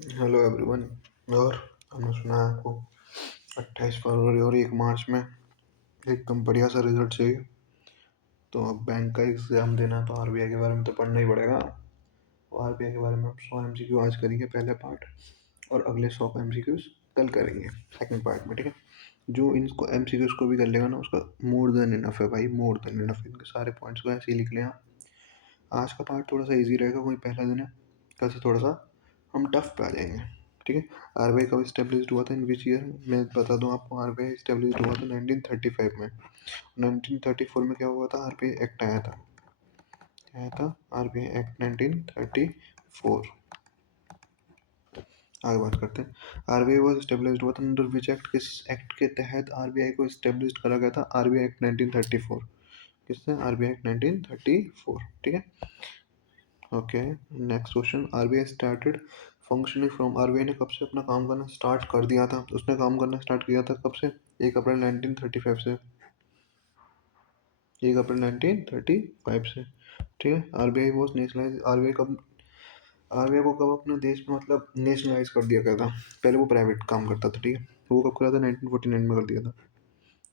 Hello everyone. और हमने सुना है आपको 28 फरवरी और 1 मार्च में एकदम बढ़िया सा रिजल्ट चाहिए। तो अब बैंक का एग्ज़ाम देना है तो आरबीआई के बारे में तो पढ़ना ही पड़ेगा। और आरबीआई के बारे में हम 100 MCQ आज करेंगे पहले पार्ट, और अगले 100 MCQs कल करेंगे सेकंड पार्ट में, ठीक है। जो इनको MCQs को भी कर लेगा ना उसका मोर देन इनफ है भाई, मोर देन इनफ। इनके सारे पॉइंट्स को ऐसे ही लिख लें आप। आज का पार्ट थोड़ा सा इजी रहेगा, कोई पहला दिन है। कल से थोड़ा सा हम टफ पे आ जाएंगे, ठीक है। आरबीआई कब स्टेब्लिश हुआ था, इन विच ईयर, मैं बता दूं आपको। आरबीआई स्टेब्लिश हुआ था 1935 में। 1934 में क्या हुआ था, आरबीआई एक्ट आया था आरबीआई एक्ट 1934। आगे बात करते हैं। आरबीआई वॉज स्टेब्लिश हुआ था अंडर विच एक्ट, किस एक्ट के तहत आरबीआई को स्टेब्लिश करा गया था। RBI act 1934। किससे, आरबीआई एक्ट 1934, ठीक है। Okay, next question. RBI started functioning from, RBI ने कब से अपना काम करना स्टार्ट कर दिया था। उसने काम करना स्टार्ट किया था कब से, 1 अप्रैल 1935 से। 1 अप्रैल 1935 से, ठीक है। आरबीआई वॉज नेशनलाइज, आरबीआई को कब अपने देश में मतलब नेशनलाइज कर दिया गया था। पहले वो प्राइवेट काम करता था, ठीक है। वो कब करा था, 1949 में कर दिया था,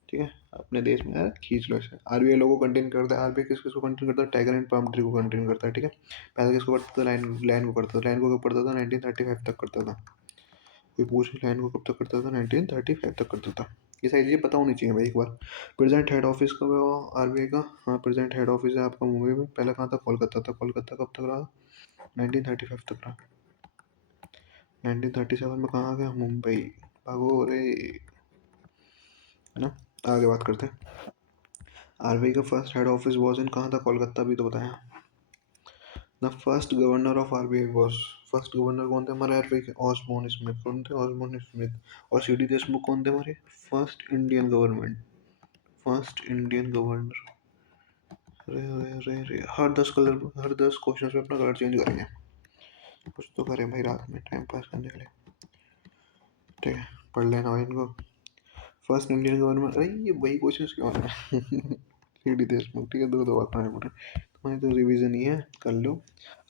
ठीक है। अपने देश में यार खींच लो इसे। आरबीआई लोगों को कंटेन करता है। आरबीआई किस किस को कंटेन करता है, टाइगर एंड पाम ट्री को कंटेन करता है, ठीक है। पहले किसको करता था, लाइन को करता था। लाइन को कब करता था, 1935 तक करता था। कोई पूछ लाइन को कब तक करता था, 1935 तक करता था। ये सारी चीज़ें पता होनी चाहिए भाई एक बार। प्रेजेंट हेड ऑफिस कब है आरबीआई का, हाँ प्रेजेंट हेड ऑफिस है आपका मुंबई में। पहले कहाँ था, कोलकाता था। कोलकाता कब तक रहा, 1935 तक रहा। 1937 में कहाँ आ गया, मुंबई। भागो रे, है ना। आगे बात करते हैं। आरबीआई का first head office was in, कहाँ था, कोलकाता, भी तो बताया। The first governor of RBI was, first governor कौन थे हमारे आरबीआई के, ऑसबोर्न स्मिथ। कौन थे, ऑसबोर्न स्मिथ। और सीडी देशमुख कौन थे हमारे, first Indian government, first Indian governor. अरे अरे अरे अरे, हर 10 क्वेश्चन में अपना कलर चेंज करेंगे। कुछ तो करें भाई रात में टाइम पास करने के लिए, ठीक है। पढ़ लेना भाई इनको। फर्स्ट इंडियन गवर्नमेंट, अरे ये वही क्वेश्चन क्यों आ रहे हैं। सीडी देशमुख, ठीक है। दो दो बार पढ़ने पड़ रहे, तुम्हारी तो रिवीजन ही है, कर लो।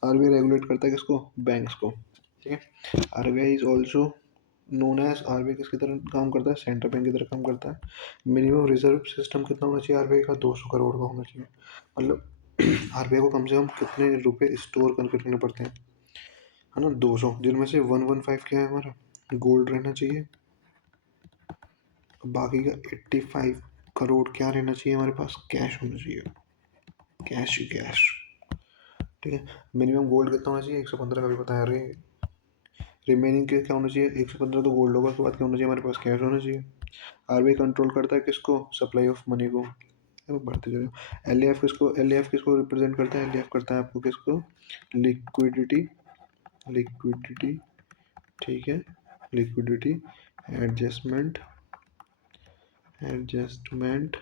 आरबीआई रेगुलेट करता है किसको, बैंक्स को, ठीक है। RBI is also known as, RBI किसकी तरह काम करता है, सेंट्रल बैंक की तरह काम करता है। मिनिमम रिजर्व सिस्टम कितना होना चाहिए आरबीआई का, 200 करोड़ का होना चाहिए। मतलब आरबीआई को कम से कम कितने रुपए स्टोर करके रखने पड़ते हैं, है ना, 200, जिनमें से 115 क्या है हमारा, गोल्ड रहना चाहिए। बाकी का 85 करोड़ क्या रहना चाहिए हमारे पास, कैश होना चाहिए, कैश ही कैश, ठीक है। मिनिमम गोल्ड कितना होना चाहिए, 115 का भी बताया रे। रिमेनिंग क्या होना चाहिए, 115 तो गोल्ड होगा, उसके बाद क्या होना चाहिए हमारे पास, कैश होना चाहिए। आरबीआई कंट्रोल करता है किसको, सप्लाई ऑफ मनी को। बढ़ते चलो। एल किसको रिप्रेजेंट करता है, एल करता है आपको किसको, लिक्विडिटी, लिक्विडिटी, ठीक है। लिक्विडिटी एडजस्टमेंट, एडजस्टमेंट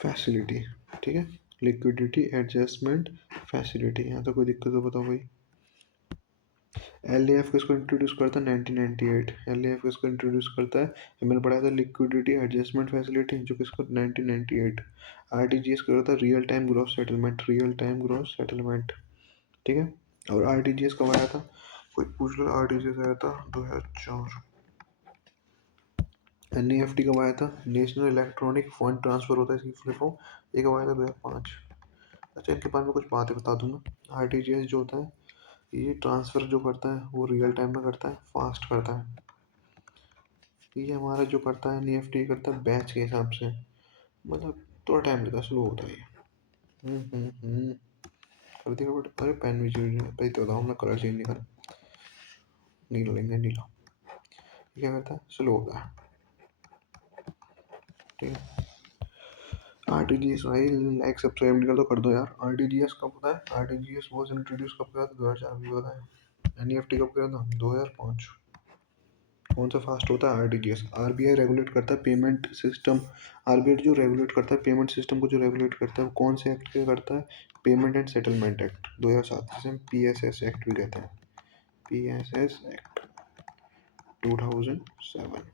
फैसिलिटी, ठीक है। लिक्विडिटी एडजस्टमेंट फैसिलिटी, यहाँ तो कोई दिक्कत हो बताओ भाई। एल किसको इंट्रोड्यूस करता है, 1998। एल किसको इंट्रोड्यूस करता है, मैंने पढ़ा था लिक्विडिटी एडजस्टमेंट फैसिलिटी, जो किसको, 1998। आरटीजीएस करता है real time gross settlement, real time gross settlement, ठीक है। और आरटीजीएस कब आया था, कोई पूछ लो, आरटीजीएस आया था 2004। एनईएफटी कब आया था, नेशनल इलेक्ट्रॉनिक फंड ट्रांसफर होता है इसकी फुल फॉर्म, ये कब आया था, 2005। अच्छा, इनके बारे में कुछ बातें बता दूंगा। आरटीजीएस जो होता है, ये ट्रांसफ़र जो करता है वो रियल टाइम में करता है, फास्ट करता है। ये हमारा जो करता है एनईएफटी करता है बैच के हिसाब से, मतलब थोड़ा टाइम लेता है, स्लो होता है ये। कर दिया बट, अरे पेन भी चेंज नहीं, भाई तो बताओ ना, कलर चेंज नहीं करा, नीला लेंगे, नीला। ये क्या करता है, स्लो होता है, ठीक है। आरटीजीएस भाई लाइक सब्सक्राइब निकल तो कर दो यार। आरटीजीएस कब होता है, आरटीजीएस वॉज इंट्रोड्यूस कब किया था, 2004 भी होता है। एनईएफटी कब किया था, 2005। कौन सा फास्ट होता है, आरटीजीएस। आरबीआई रेगुलेट करता है पेमेंट सिस्टम, आरबीआई जो रेगुलेट करता है पेमेंट सिस्टम को, जो रेगुलेट करता है वो कौन से एक्ट के करता है, पेमेंट एंड सेटलमेंट एक्ट 2007, जिसे हम पीएसएस एक्ट भी कहते हैं, पीएसएस एक्ट 2007,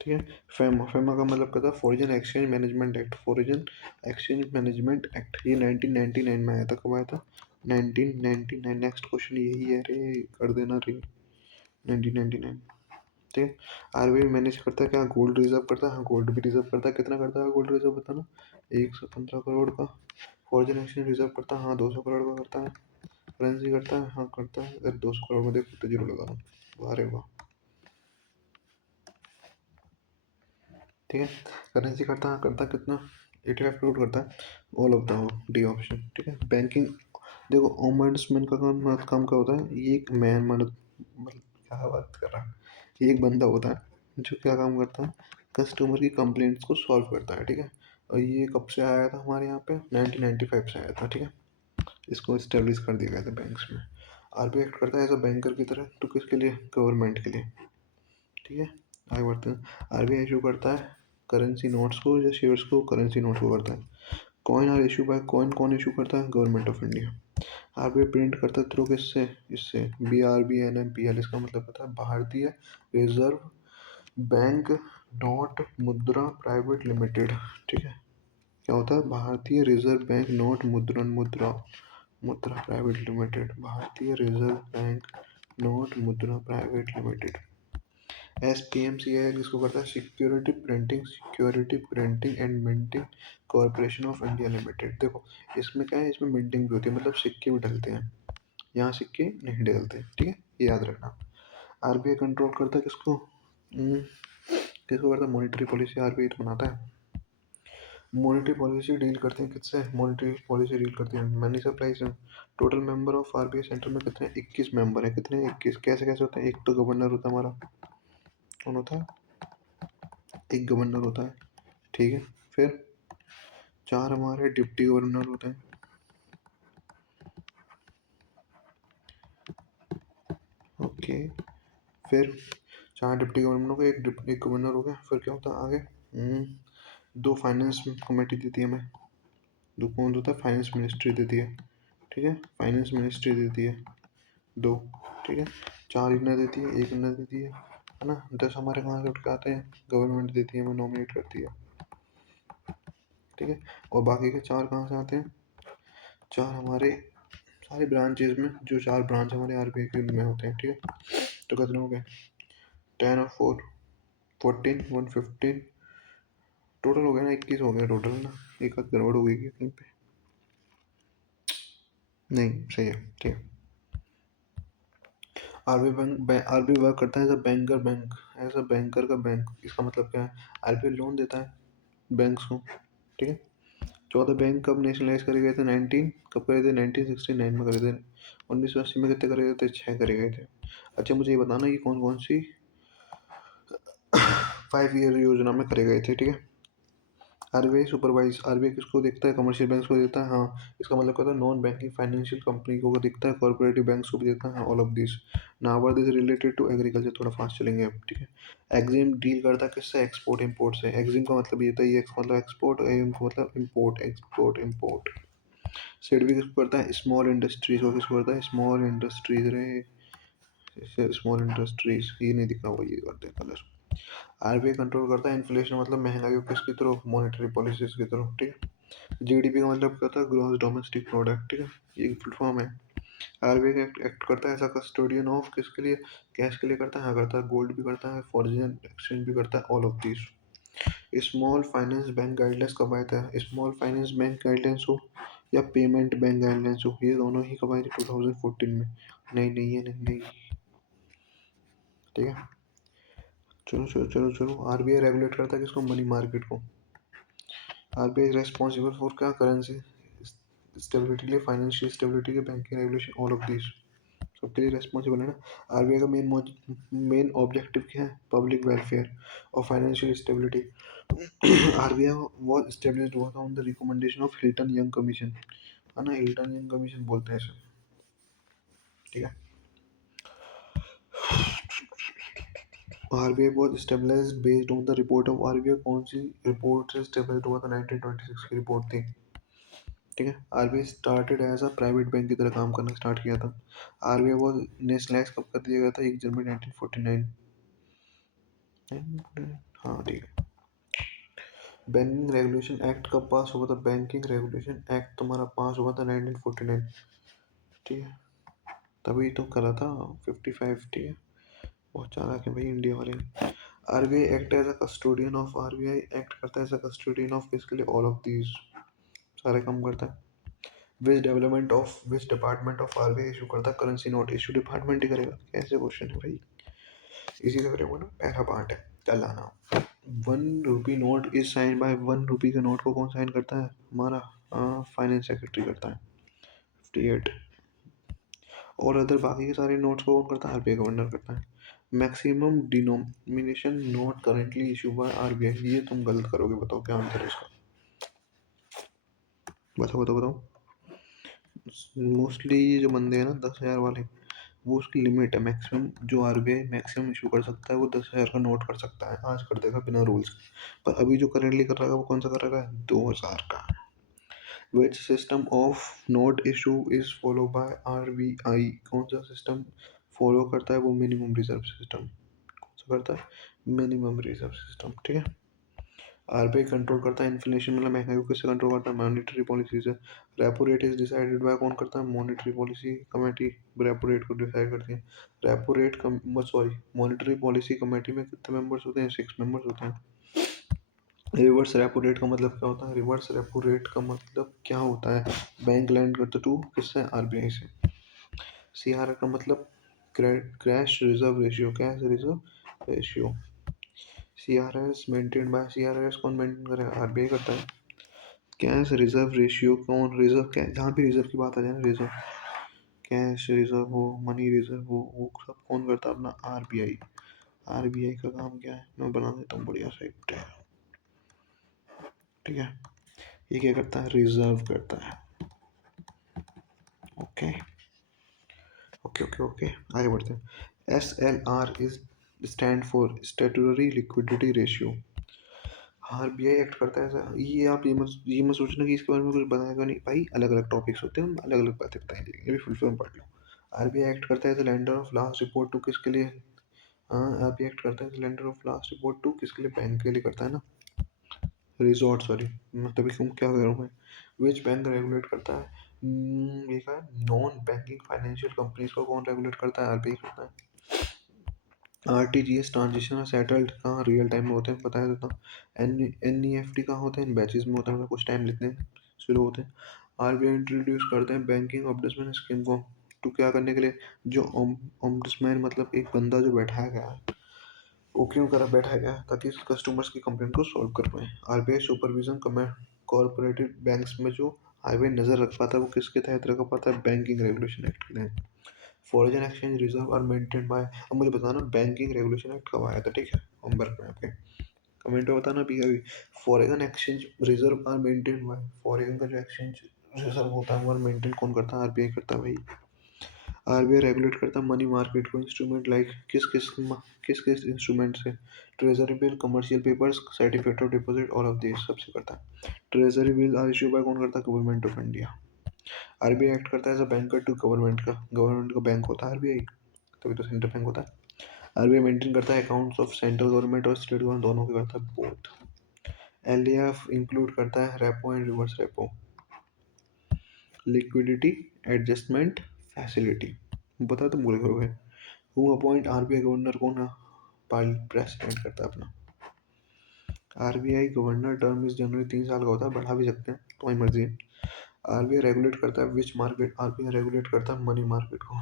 ठीक है। फेमा, फेमा का मतलब कहता है foreign exchange management act, foreign exchange management act, ये 1999 में आया था। कब आया था, 1999। नेक्स्ट क्वेश्चन यही है रे, कर देना रे। 1999। ठीक है। आरबीआई मैनेज करता है क्या, गोल्ड रिजर्व करता है, हाँ गोल्ड भी रिजर्व करता है। कितना करता है गोल्ड रिजर्व बताना। 115 करोड़ का। फॉरेन एक्सचेंज रिजर्व करता है, हाँ 200 करोड़ का करता है। करेंसी करता है, हाँ करता है। अगर 200 करोड़ में देखो तो जीरो लगा रहा, अरे वाह। ठीक है। करेंसी करता है, करता कितना, 85 करोड़ करता है। All of the D option. ठीक है। बैंकिंग देखो, ओम्बड्समैन का काम क्या होता है, ये एक मैन मतलब क्या बात कर रहा है, ये एक बंदा होता है जो क्या काम करता है, कस्टमर की कंप्लेंट्स को सॉल्व करता है। ठीक है। और ये कब से आया था हमारे यहाँ पे, 1995 से आया था। ठीक है। इसको इस्टेब्लिश कर दिया गया था बैंक्स में। आरबीआई एक्ट करता है एज अ बैंकर की तरह, तो किसके लिए, गवर्नमेंट के लिए। ठीक है। आगे बढ़ते हैं। आरबीआई इशू करता है करेंसी नोट्स को या शेयर्स को, करेंसी नोट्स को करता है। Coin are issue by coin, कौन इशू करता है, government of India. RBI print करता है थ्रू किससे, इससे BRB NMPL, इसका मतलब होता है भारतीय रिजर्व बैंक नोट मुद्रा प्राइवेट लिमिटेड। ठीक है। क्या होता है, भारतीय रिजर्व बैंक नोट मुद्रण मुद्रा मुद्रा प्राइवेट लिमिटेड, भारतीय रिजर्व बैंक नोट मुद्रा प्राइवेट लिमिटेड। SPMCI किसको करता है, security printing and minting corporation of India limited. देखो इसमें क्या है, इसमें मिंटिंग भी होती है, मतलब सिक्के भी डलते हैं, यहाँ सिक्के नहीं डलते। ठीक है, ये याद रखना। आरबीआई कंट्रोल करता है किसको, किसको करता है, मॉनेटरी पॉलिसी आरबीआई तो बनाता है। मॉनेटरी पॉलिसी डील करते हैं किससे, मॉनेटरी पॉलिसी डील करते हैं मनी सप्लाई से। Total member of RBI centre में कितने, 21 मेंबर हैं। कितने, 21। कैसे कैसे होते हैं, एक तो गवर्नर होता है हमारा, कौन होता है, एक गवर्नर होता है। ठीक है। फिर 4 हमारे डिप्टी गवर्नर होते हैं। ओके। फिर 4 डिप्टी गवर्नर हो गए, एक गवर्नर हो गया। फिर क्या होता है आगे, 2 फाइनेंस कमेटी देती है हमें, दो कौन होता है, फाइनेंस मिनिस्ट्री देती है। ठीक है, फाइनेंस मिनिस्ट्री देती है 2। ठीक है। 4 इनर देती है, 1 इनर देती है ना। 10 हमारे कहाँ से उठ के आते हैं, गवर्नमेंट देती है, हमें नॉमिनेट करती है। ठीक है। और बाकी के 4 कहाँ से आते हैं, 4 हमारे सारे ब्रांचेज में, जो 4 ब्रांच हमारे आरबीआई के में होते हैं। ठीक है। तो कितने हो गए, 10 और 4 14 115, टोटल हो गया ना, 21 हो गया टोटल ना। एक आध गड़बड़ हो गई क्या कहीं पे, नहीं सही है। ठीक है। आरबीआई वर्क करता है as a banker bank, as a banker का बैंक। इसका मतलब क्या है, आरबीआई लोन देता है बैंक्स को। ठीक है। 14 बैंक कब नेशनलाइज करे गए थे, 19 कब करे थे, 1969 में करे थे। 1980 में कितने करे गए थे, 6 करे गए थे। अच्छा मुझे ये बताना कि कौन कौन सी 5 ईयर योजना में करे गए थे। ठीक है। आरबीआई सुपरवाइज, आरबीआई किसको देखता है, कमर्शियल बैंक्स को देता है, हाँ। इसका मतलब क्या होता है, नॉन बैंकिंग फाइनेंशियल कंपनी को देखता है, कॉर्पोरेटिव बैंक्स को भी देखता है, all of this. Now this related to agriculture, थोड़ा फास्ट चलेंगे अब। ठीक है। एग्जिम डील करता है किससे, एक्सपोर्ट इम्पोर्ट से। एग्जिम का मतलब ये था, ये मतलब एक्सपोर्ट, एम का मतलब इम्पोर्ट, एक्सपोर्ट इम्पोर्ट। सेडबी किसको करता है, स्मॉल इंडस्ट्रीज को किसको करता है, स्मॉल इंडस्ट्रीज रहे, स्मॉल इंडस्ट्रीज, ये नहीं दिख रहा हुआ, ये करते हैं कलर। आरबीआई कंट्रोल करता है इन्फ्लेशन, मतलब महंगाई को किसकी तरफ, मॉनेटरी पॉलिसीज की तरफ। ठीक है। जीडीपी का मतलब क्या होता है, ग्रॉस डोमेस्टिक प्रोडक्ट। ठीक है, ये फुल फॉर्म है। आरबीआई एक्ट करता है एज अ कस्टोडियन ऑफ, किसके लिए, कैश के लिए करता है, हाँ करता है। गोल्ड भी करता है, फॉरेन एक्सचेंज भी करता है, all of this. Small finance bank guidelines कब आया था, स्मॉल फाइनेंस बैंक गाइडलाइंस हो या पेमेंट बैंक गाइडलाइंस हो, ये दोनों ही कब आए थे, 2014 में। नहीं नहीं, ये नहीं नहीं। ठीक है। चलो चलो चलो चलो, आरबीआई रेगुलेट करता है किसको, मनी मार्केट को। आरबीआई रेस्पॉन्सिबल फॉर क्या, करेंसी स्टेबिलिटी के लिए, फाइनेंशियल स्टेबिलिटी के, banking regulation, all of this सबके लिए रेस्पॉन्सिबल है ना। आरबीआई का मेन ऑब्जेक्टिव क्या है, पब्लिक वेलफेयर और financial stability. RBI was established हुआ था on the recommendation of Hilton young commission, है ना, हिल्टन यंग कमीशन बोलते हैं इसे। ठीक है। RBI was stabilised based on the report of, RBI कौन सी रिपोर्ट से स्टेबलाइज्ड हुआ था, 1926 की रिपोर्ट थी। ठीक है। RBI started as a private bank की तरह काम करना स्टार्ट किया था। आरबीआई वॉज नेशनलाइज कब कर दिया गया था, 1 जनवरी 1949। हाँ ठीक है। बैंकिंग रेगुलेशन एक्ट कब पास हुआ था, बैंकिंग रेगुलेशन एक्ट तुम्हारा पास हुआ था 1949। ठीक है, तभी तो करा था 55। ठीक है, बहुत चालाक है भाई इंडिया वाले। RBI act as a custodian of, RBI act करता है एज अ कस्टोडियन ऑफ किसके लिए, ऑल ऑफ दीज, सारे काम करता है। Which department of RBI issue करता है करेंसी नोट, इशू डिपार्टमेंट ही करेगा, कैसे क्वेश्चन है भाई, इसी से करेगा ना, पहला पार्ट है। कल आना, 1 rupee note is sign by, 1 rupee के नोट को कौन साइन करता है, हमारा फाइनेंस सेक्रेटरी करता है। 58। और अदर बाकी के सारे नोट्स को कौन करता है, आरबीआई गवर्नर करता है। Maximum denomination note currently issue by RBI, ये तुम गलत करोगे, बताओ क्या आंसर है इसका, बताओ बताओ बताओ। मोस्टली ये जो बंदे हैं ना 10,000 वाले, वो उसकी लिमिट है, मैक्सिमम जो आरबीआई मैक्सिमम इशू कर सकता है वो 10,000 का नोट कर सकता है, आज कर देगा बिना रूल्स। पर अभी जो करेंटली कर रहा है वो कौन सा कर रहा है, 2,000 का। Which system of note issue is follow by RBI, कौन सा सिस्टम फॉलो करता है वो, मिनिमम रिजर्व सिस्टम, कौन सा करता है, मिनिमम रिजर्व सिस्टम। ठीक है, आरबीआई कंट्रोल करता है इन्फ्लेशन, मतलब महंगाई को किससे कंट्रोल करता है, मॉनेटरी पॉलिसी से। Repo rate is decided by, कौन करता है, monetary policy committee repo rate को डिसाइड करती है। Repo rate sorry, monetary policy committee में कितने मेंबर्स होते हैं, 6 मेंबर्स होते हैं। रिवर्स रेपो रेट का मतलब क्या होता है, रिवर्स रेपो रेट का मतलब क्या होता है, बैंक लैंड करते टू किससे, आरबीआई से। सीआरआर का मतलब crash reserve ratio, cash reserve ratio. CRS maintain by, CRS कौन मेंटेन करेगा, आरबीआई करता है। कैश रिजर्व रेशियो कौन, रिजर्व क्या, जहाँ भी रिजर्व की बात आ जाए ना, रिजर्व, कैश रिजर्व हो, मनी रिजर्व हो, वो सब कौन करता है, अपना आरबीआई। आरबीआई का काम क्या है, मैं बना देता हूँ बढ़िया सा एक, ठीक है। ये क्या करता है, रिजर्व करता है। ओके ओके ओके ओके, आगे बढ़ते हैं। SLR is stand for statutory liquidity ratio. RBI act करता है ऐसा, ये मत सोचना कि इसके बारे में कुछ बताएगा नहीं भाई, अलग अलग टॉपिक्स होते हैं, हम अलग अलग बातें बताएंगे, ये भी फुल फॉर्म पढ़ लो। आरबीआई एक्ट करता है lender of last report to, किसके लिए, हाँ आरबीआई एक्ट करता है lender of last report to किसके लिए, बैंक के लिए करता है ना, रिजॉर्ट सॉरी, मैं तभी क्यों क्या कर रहा हूँ मैं। विच बैंक रेगुलेट करता है, ये कहा नॉन बैंकिंग फाइनेंशियल कंपनीज को कौन रेगुलेट करता है, आरबीआई करता है। आरटीजीएस ट्रांजेक्शन सेटल्ड कहाँ, रियल टाइम में होते हैं, बता देता हूँ। एनईएफटी कहाँ होते हैं, बैचेस में होते हैं, कुछ टाइम लेते हैं, शुरू होते हैं। आरबीआई इंट्रोड्यूस करते हैं बैंकिंग ऑम्बुड्समैन स्कीम को, तो क्या करने के लिए, जो ऑम्बुड्समैन मतलब एक बंदा जो बैठाया गया है, वो क्यों करा बैठाया गया है, ताकि कस्टमर्स की कंप्लेंट को सॉल्व कर पाए। आरबीआई सुपरविजन कॉर्पोरेटिव बैंक्स में जो आरबीआई नजर रख पाता है वो किसके तहत रख पाता है, बैंकिंग रेगुलेशन एक्ट के तहत। Foreign exchange reserve are maintain by, अब मुझे बताना बैंकिंग रेगुलेशन एक्ट कब आया था, ठीक है, होमवर्क में आपके कमेंट में बताना भी अभी। Foreign exchange reserve are maintain by, foreign का जो एक्सचेंज रिजर्व होता है वो मेंटेन कौन करता है, आरबीआई करता है भाई। आरबीआई रेगुलेट करता है मनी मार्केट को, इंस्ट्रूमेंट लाइक किस किस इंस्ट्रूमेंट से, treasury bill, commercial papers, certificate of deposit, all of this सबसे करता है। Treasury bill are issue by, कौन करता है, government of India. RBI act करता है as a banker to government का, गवर्नमेंट का बैंक होता है आरबीआई, तभी तो सेंट्रल बैंक होता है। आरबीआई मेंटेन करता है अकाउंट्स ऑफ सेंट्रल गवर्नमेंट और स्टेट गवर्नमेंट, दोनों के करता है, बोथ। एलडीएफ इंक्लूड करता है repo and reverse repo, liquidity adjustment facility, बता तुम बोल गए। हु अपॉइंट आरबीआई गवर्नर, कौन प्रेसिडेंट करता है अपना। आरबीआई गवर्नर टर्म इस जनरली 3 साल का होता है, बढ़ा भी सकते हैं, तुम्हारी मर्जी है। आरबीआई रेगुलेट करता है विच मार्केट, आरबीआई रेगुलेट करता है मनी मार्केट को।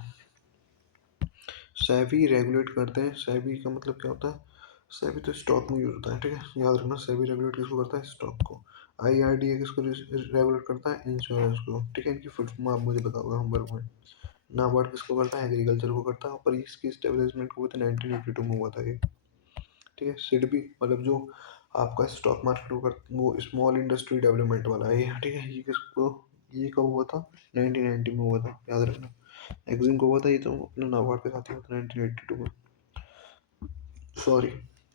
सेबी रेगुलेट करते हैं, सेबी का मतलब क्या होता है, सेबी तो स्टॉक में यूज होता है, ठीक है, याद रखना, सेबी रेगुलेट किसको करता है, स्टॉक को। आईआरडीए किसको रेगुलेट करता है, इंश्योरेंस को, ठीक है, इनकी फुल फॉर्म आप मुझे बताओगे होमवर्क में। नाबार्ड किसको करता है, एग्रीकल्चर को करता है, पर इसकी स्टेब्लिशमेंट को 1982 में हुआ था ये, ठीक है। सिडबी मतलब जो आपका स्टॉक मार्केट को वो स्मॉल इंडस्ट्री डेवलपमेंट वाला है ये, ठीक है, ये किसको, ये कब हुआ था, 1990 में हुआ था, याद रखना। एग्जिम को हुआ था ये, तो अपना नाबार्ड के साथ ही हुआ था 1982 में, सॉरी।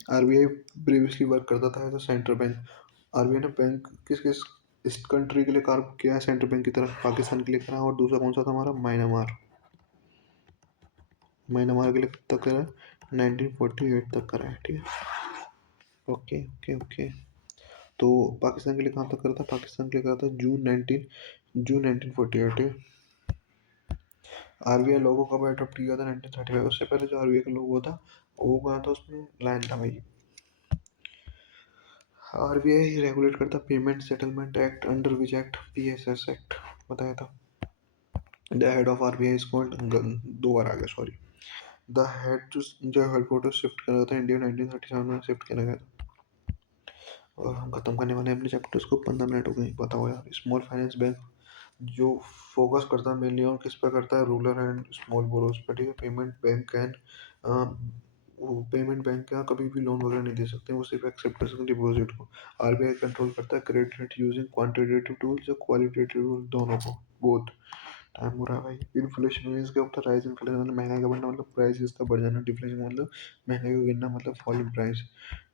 आरबीआई प्रीवियसली वर्क करता था as a central bank. RBI ने बैंक किस किस इस कंट्री के लिए कार्य किया है, सेंट्रल बैंक की तरफ पाकिस्तान के लिए करा, और दूसरा कौन सा था हमारा, म्यांमार, म्यांमार के लिए कब तक करा है, 1948 तक करा है, ठीक है। ओके ओके ओके, तो पाकिस्तान के लिए कहाँ तक करा था, पाकिस्तान के लिए करा था जून 1948। आरबीआई लोगो कब अडॉप्ट किया था? 1935। उससे पहले जो आरबीआई का लोगो था वो कहा था, उसमें लाइन था भाई। आरबीआई रेगुलेट करता payment settlement act, under which act? PSS act बताया था। The head of RBI is called, दो बार आ गया सॉरी। द हेड जो हेडक्वार्टर शिफ्ट करा था इंडिया 1937 में शिफ्ट किया गया था। और हम खत्म करने वाले हैं अपने चैप्टर्स को, 15 मिनट हो गए। बताओ यार, स्मॉल फाइनेंस बैंक जो फोकस करता है मेनली और किस पर करता है? रूरल एंड स्मॉल बोरोज पर, ठीक है। पेमेंट बैंक कैन, वो पेमेंट बैंक क्या कभी भी लोन वगैरह नहीं दे सकते, वो सिर्फ एक्सेप्ट कर सकते हैं डिपॉजिट को। आरबीआई कंट्रोल करता है credit rate using quantitative tools या क्वालिटेटिव टूल्स, दोनों को, बोथ। टाइम हो रहा है भाई। इन्फ्लेशन मीन्स क्या होता है? राइज इन्फ्लेशन मतलब महंगाई का बढ़ना, मतलब प्राइसेस का बढ़ जाना। डिफ्लेशन मतलब महंगाई का गिरना, मतलब फॉलिंग प्राइस।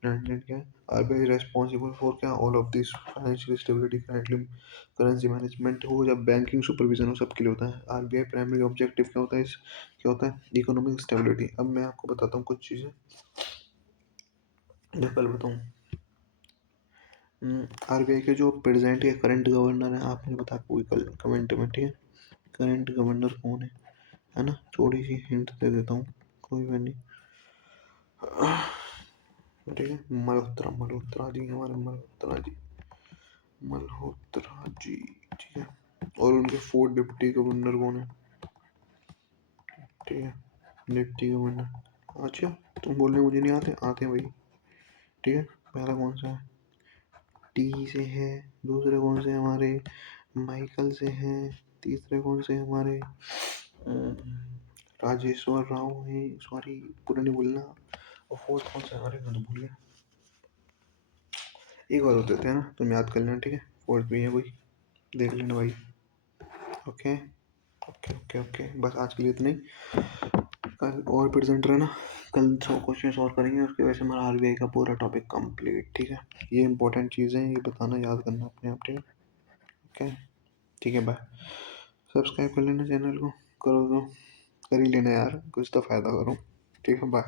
नेट क्या है? आरबीआई रेस्पॉन्सिबल फॉर क्या? All of this, financial stability, currency management हो या बैंकिंग सुपरविजन हो, सबके लिए होता है। आरबीआई प्राइमरी ऑब्जेक्टिव क्या होता है? क्या होता है? Economic stability. अब मैं आपको बताता हूँ कुछ चीज़ें जो कल बताऊँ। आरबीआई के जो प्रेजेंट के करंट गवर्नर है, आप मुझे बता कोई कल कमेंट में, ठीक है। करंट गवर्नर कौन है ना? थोड़ी सी हिंट दे देता हूँ, कोई बात नहीं, ठीक है। मल्होत्रा, मल्होत्रा जी, हमारे मल्होत्रा जी, मल्होत्रा जी, ठीक है। और उनके 4 डिप्टी गवर्नर कौन है? ठीक है, डिप्टी गवर्नर। अच्छा, तुम बोल रहे हो मुझे नहीं आते? आते हैं भाई, ठीक है। पहला कौन सा है? टी से है। दूसरे कौन से हमारे? माइकल से है। तीसरे कौन से हमारे? राजेश्वर राव है, सॉरी पूरा नहीं बोलना। और फोर्थ कौन सा? अरे मैं तो भूल गया। एक बार होते थे ना, तुम याद कर लेना, ठीक है। फोर्थ भी है कोई, देख लेना भाई। ओके ओके ओके ओके, बस आज के लिए इतना ही। कल और प्रेजेंट रहना, कल 100 क्वेश्चन और करेंगे, उसकी वजह से हमारा आरबीआई का पूरा टॉपिक कंप्लीट, ठीक है। ये इंपॉर्टेंट चीज़ें हैं, ये बताना, याद करना अपने आप, ठीक है। ओके, ठीक है, बाय। सब्सक्राइब कर लेना चैनल को, करो तो कर ही लेना यार, कुछ तो फ़ायदा करो, ठीक है, बाय।